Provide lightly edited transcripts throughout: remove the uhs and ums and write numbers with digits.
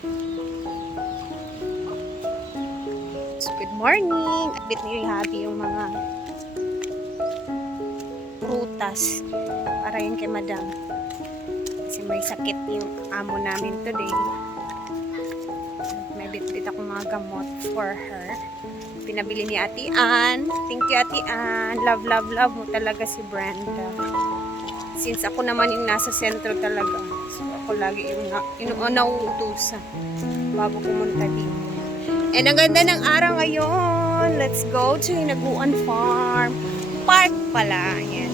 Good morning! Bit ni Happy yung mga prutas para yun kay Madam. Kasi may sakit yung amo namin today. May bit-bit ako mga gamot for her. Pinabili ni Ate Ann. Thank you, Ate Ann. Love, love, love mo talaga si Brenda. Since ako naman yung nasa sentro talaga. So ako lagi yung nauutusan bago pumunta dito. And ang ganda ng araw ngayon. Let's go to Hinaguan Farm. Park pala. Ayan.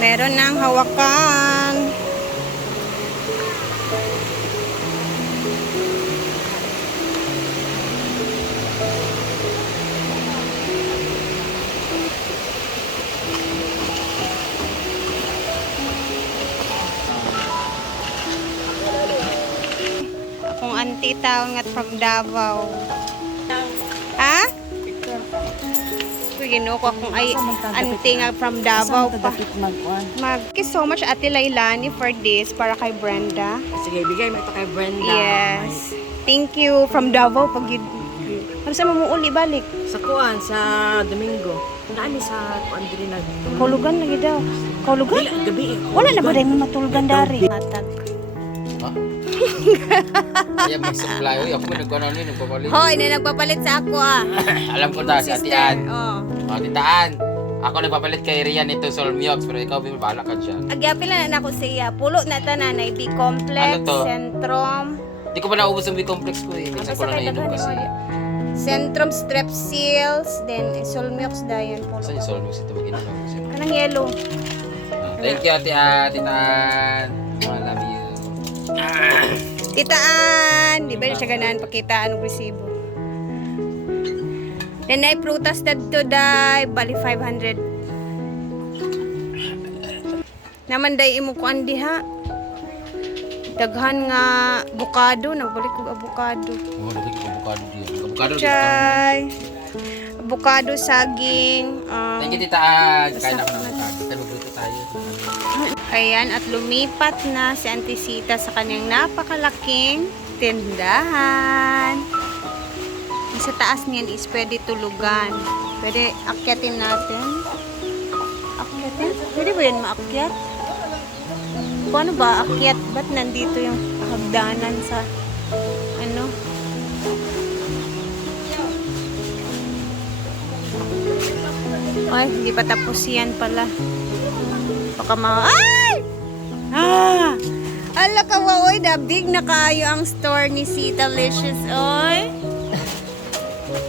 Meron ng hawakan. Akong auntie tawag nga from Davao. Ha? Ginoo ko akong ay auntie nga from Davao pa. Thank you so much Ate Lailani for this para kay Brenda. Sige, bigay mo ito kay Brenda. Yes. Thank you from Davao pag ano sa mo uli balik? Sa kuan sa Domingo. Nami sa kuan diri na. Kaulugan lagi daw. Kaulugan? Gabi. Wala na ba dahil matulgan dari? Matag. Ha? Kaya may supply. Uy, ako nagkuhan ano yun, nagpapalit. Hoy, na nagpapalit sa ako ah. Alam ko ta, si Ate Ann. Oh. O, Titaan. Ako nagpapalit kay Rian ito, Solmiox. Pero ikaw, bahala ka dyan. Agyapila na ako siya. Pulo na tanan ay B-complex, Ano to? Centrum. Hindi ko pa naubos ang B-complex ko eh. Minsan ko lang nainom kasi. Centrum Strepsils, then Solmiox Dian po. Saan yung Solmiox ito mag-inom? Kanang yellow. Thank you, Ate Ann. Titaan. I love you. Titaan! Di ba siya ganahan pakitaan ng resibo? Then ay prutas dadto day, bali 500. Naman day imo ko andi ha. Daghan nga avocado, nagbalik ko avocado. Oh, lagi ko avocado dito. Avocado dito. Chay! Avocado, saging. Thank you, Tita Ann. Kain ako ng avocado. Tayo magluto tayo. Ayan, at lumipat na si Auntie Sita sa kanyang napakalaking tindahan. Sa taas niyan is pwede tulugan. Pwede akyatin natin. Akyatin? Pwede ba yun maakyat? Paano ba akyat? Ba't nandito yung hagdanan sa ano? Ay, hindi pa tapos yan pala. Baka ay! Ah! Ala ka oy, dabig na kayo ang store ni Sita Licious, oy.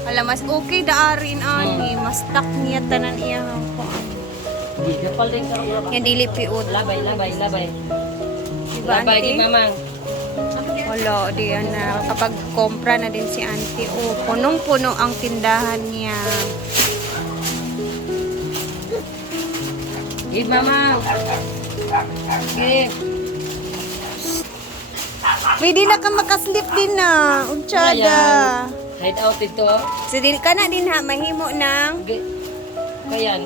Ala, mas okay daarin ani, mas tak niya tanan iya ko. Yan dili piot. Labay. Diba, Labay auntie? di mamang. Wala, di na kapag kompra na din si auntie, oh, punong-puno ang tindahan niya. Give mamang. Give. Pwede na ka makaslip din na, utsada. Hide out ito. So, di ka na din ha, mahimo ng Kayan.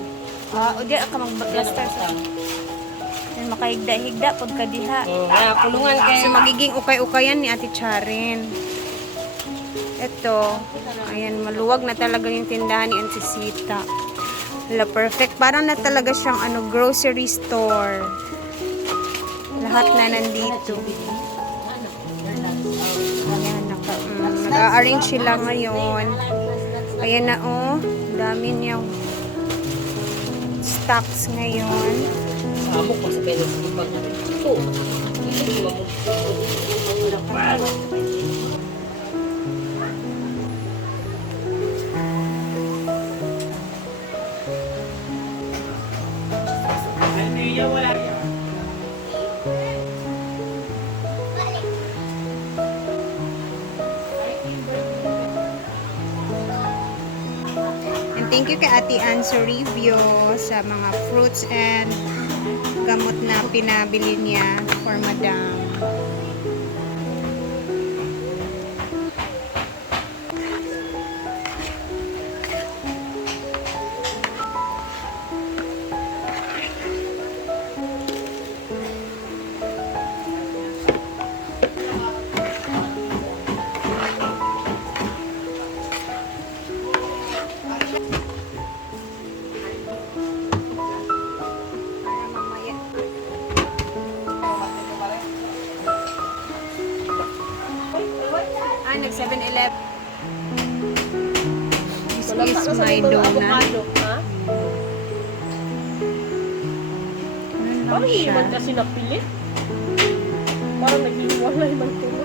o di ka mag-blaster sa yan, makahigda-higda pagka diha. Pulungan kay. So magiging ukay-ukayan ni Ate Charin. Ito, ayan, maluwag na talaga yung tindahan ni Auntie Sita. Wala, perfect. Parang na talaga siyang grocery store. Lahat na nandito. Ayan, nag-arrange sila ngayon. Ayan na oh, dami niyang stocks ngayon. Amok pa sa pwede sa pag. And thank you kay Ate Ann sa review sa mga fruits and gamot na pinabili niya for Madam. Para mamaya. Nag 7-Eleven. This is my donut. Avocado, ha? Ano Parang lang siya? himan kasi napilit. Parang naghihiwalay man tuloy.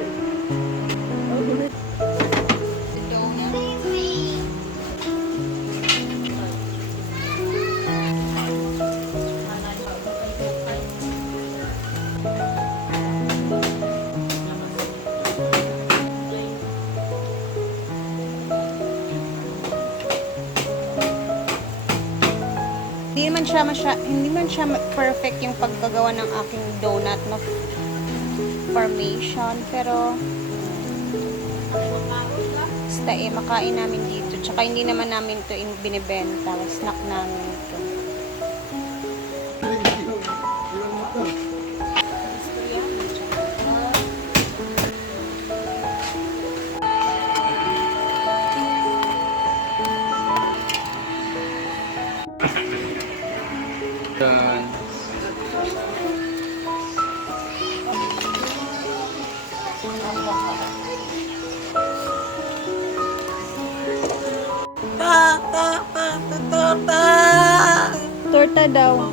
Hindi man siya perfect yung pagkagawa ng aking donut na formation, pero basta makain namin dito. Tsaka hindi naman namin to binibenta, snack namin ito. Dan Torta daw.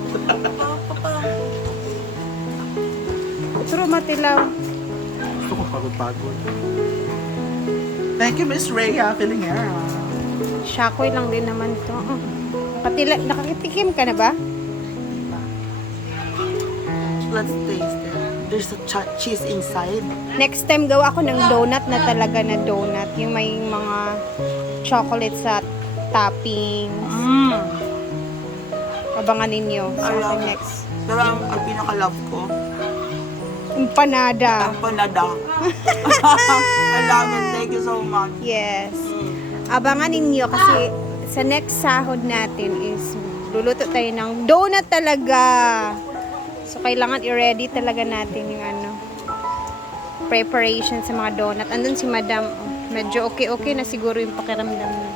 Pero matilaw. Gusto ko pagod-pagod. Thank you, Miss Rhea. Feeling here. Shakoy lang din naman to. Nakakitikim ka na ba? Let's taste it. There's a cheese inside. Next time gawa ako ng donut na talaga na donut. Yung may mga chocolate sa toppings. Abangan ninyo sa I love ating it. next. Pero ang pinaka-love ko, Empanada. ang panada. I love it. Thank you so much. Yes. Abangan ninyo kasi sa next sahod natin is luluto tayo ng donut talaga. So, kailangan i-ready talaga natin yung preparation sa mga donut. Andun si Madam. Oh, medyo okay na siguro yung pakiramdam niya.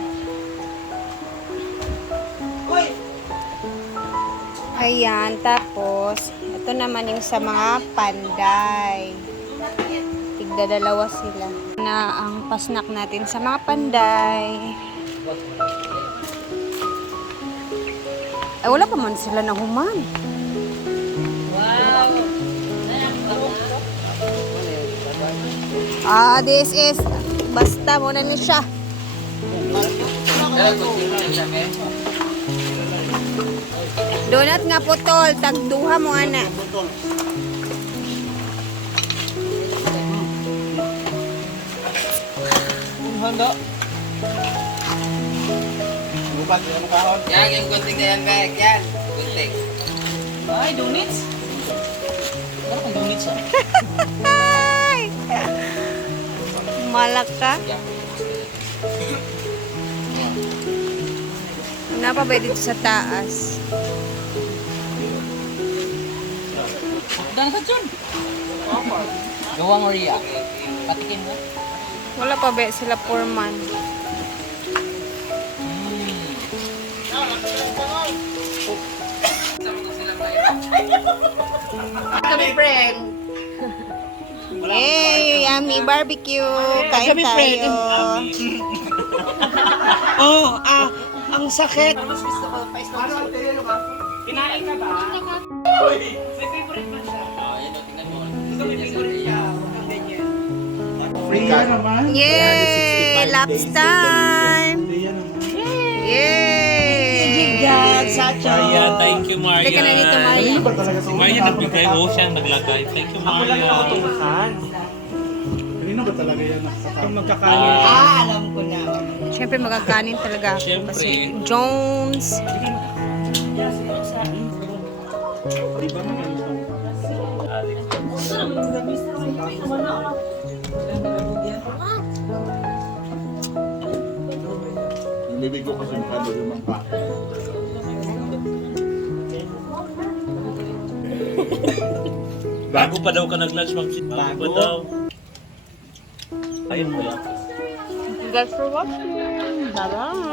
Ayan, tapos, ito naman yung sa mga panday. Tigdadalawa sila. Na ang pasnak natin sa mga panday. Ay, wala pa man sila na human. This is, basta muna na siya. Donut nga putol, tagduha mo ana. Hondo. Bupag, yung kahon. Yan, yung gunting na yan, Meg. Yan, gunting. Ay, donuts? Parang kang donuts, ah. Ay! Malaka. Ano pa ba dito sa taas? Dan ka dyan. Gawang Maria. Patikin mo. Wala pa ba sila foreman? Kami, friend. Yay! Yummy barbecue! Kain tayo! Ang sakit. Kinain ka ba? May favorite man siya. Yan o, tingnan mo. Ikaw may favorite niya. Rhea naman. Yay! Laps time! Rhea naman. Yay! Maria, thank you, Maria. Halika na dito, Maria. Ba talaga sa Maria, nagbigay. Oo, siya ang naglagay. Thank you, Maria. Kanina ba talaga yan. Kung magkakanin. Alam ko na. Siyempre magkakanin talaga ako Siyempre. kasi Jones. Yung bibig ko kasi masyado lumangka. Bago pa daw ka nag-lunch, Ma'am. Bago pa daw. Ayun mo lang. Guys, for watching. Bye-bye.